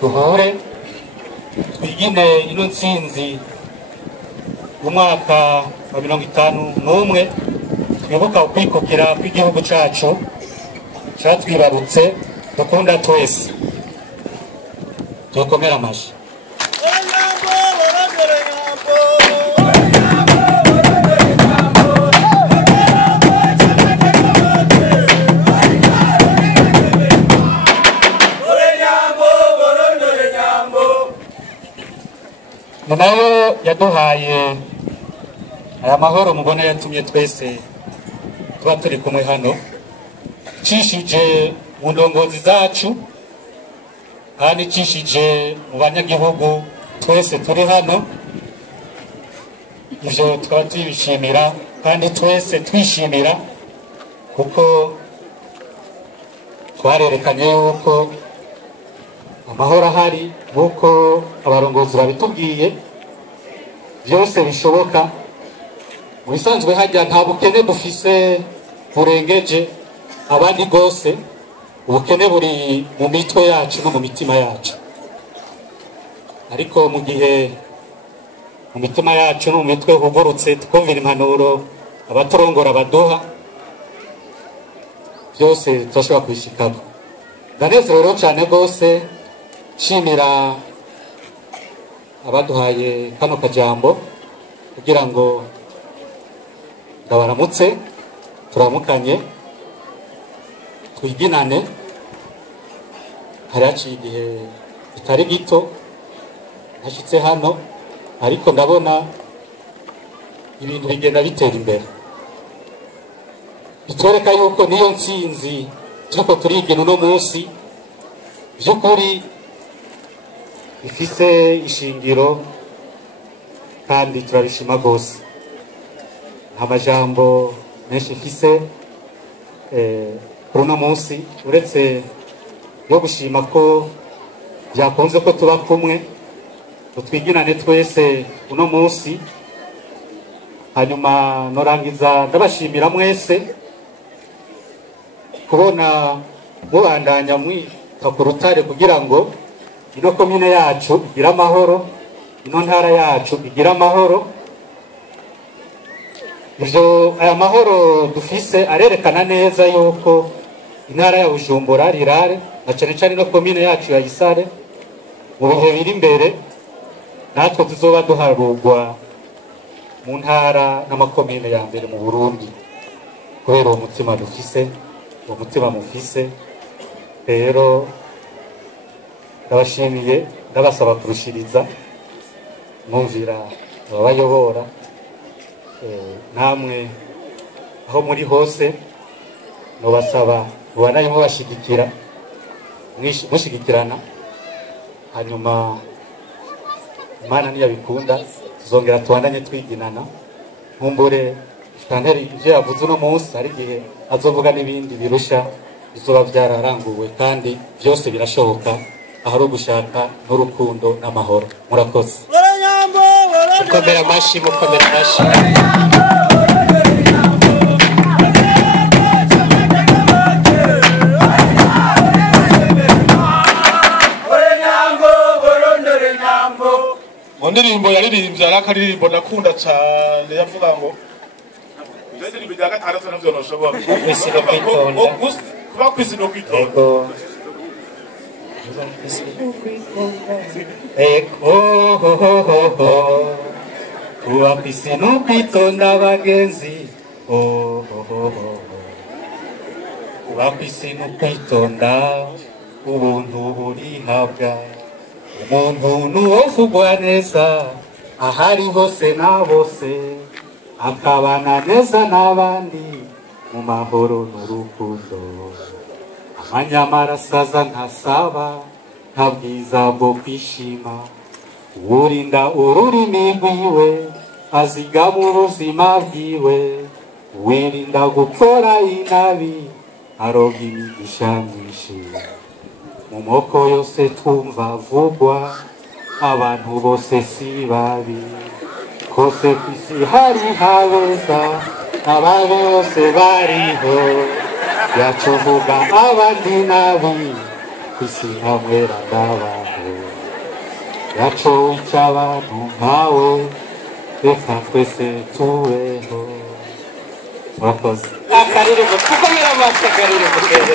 duhure twigine ino ntsinzi umwaka wa 51 twibuka ukwikukira kw'igihugu cacu catwibarutse dukunda twese tukomera amashi. Nayo yaduhaye aya mahoro mubona yatumye twese tuba turi kumwe hano cishije mu ndongozi zacu kandi cishije mu banyagihugu twese turi hano. Ivyo tukaba tubishimira kandi twese twishimira kuko twarerekanye yuko amahoro ahari nk'uko abarongozi babitubwiye byose bishoboka. Mu bisanzwe hajya nta bukene dufise burengeje abandi rwose, ubukene buri mu mitwe yacu no mu mitima yacu, ariko mu gihe mu mitima yacu no mu mitwe hugurutse tukumvira impanuro abaturongora baduha, byose turashobora kubishikako. Ndanezerewe cyane rwose shimira abaduhaye kano kajambo kugira ngo ndabaramutse turamukanye twiginane. Hari haciye igihe kitari gito nashyitse hano, ariko ndabona ibintu bigenda bitera imbere, bitwereka yuko niyo ntsinzi turiko turigina uno munsi by'ukuri ifise ishingiro kandi turabishima rwose. Nta majambo menshi ifise kuri uno munsi uretse yo gushima ko byakunze ko tuba kumwe twiginane twese uno munsi. Hanyuma norangiza ndabashimira mwese kubona mubandanya mwita ku rutare kugira ngo ino komine yacu igira amahoro, ino ntara yacu igira amahoro. Ivyo aya mahoro dufise arerekana neza yuko intara ya Bujumbura rirare na cane cane no komine yacu ya Gisare mu bihe biri imbere natwe tuzoba duharugwa mu ntara n'amakomine ya mbere mu Burundi kubera uwo mutima dufise, uwo mutima mufise. Rero ndabashimiye, ndabasaba kurushiriza mwumvira ababayobora, namwe aho muri hose nobasaba mubanaye mubashigikira, mushigikirana. Hanyuma Imana niyabikunda tuzongera tubandanye twiginana. Nkumbure Shanteri ivyo yavuze uno munsi hari igihe azovuga n'ibindi birusha bizoba byararanguwe, kandi byose birashoboka ahari ugushaka n'urukundo n'amahoro. Murakoze. Mukomera amashi, mukomera amashi. Ndirimbo yaririmbye arakaririmbo nakunda cyane yavuga ngo ndirimbo ya gatandatu navyo noshobora kuba kwisi no kwitonda kuba kwisi no kwitonda bagenzi, kuba kwisi no kwitonda ubuntu burihabwa. Umuntu nuwovugwa neza ahari hose na bose, akabana neza n'abandi mu mahoro n'urukundo. Amanyamara asaza ntasaba, nta bwiza bwo kwishima. Urinda ururimi rwiwe azigama ubuzima bwiwe, wirinda gukora inabi aroga imigisha myinshi. Mu moko yose twumva vugwa abantu bose si babi, kose kwisi hari habeza ababi bose bariho, yacuvuga abandi nabi kwisi hamwera n'abantu. yacu icy'abantu nkawe reka twese tubeho murakoze akaririmbo tukomera amashyi akaririmbo keza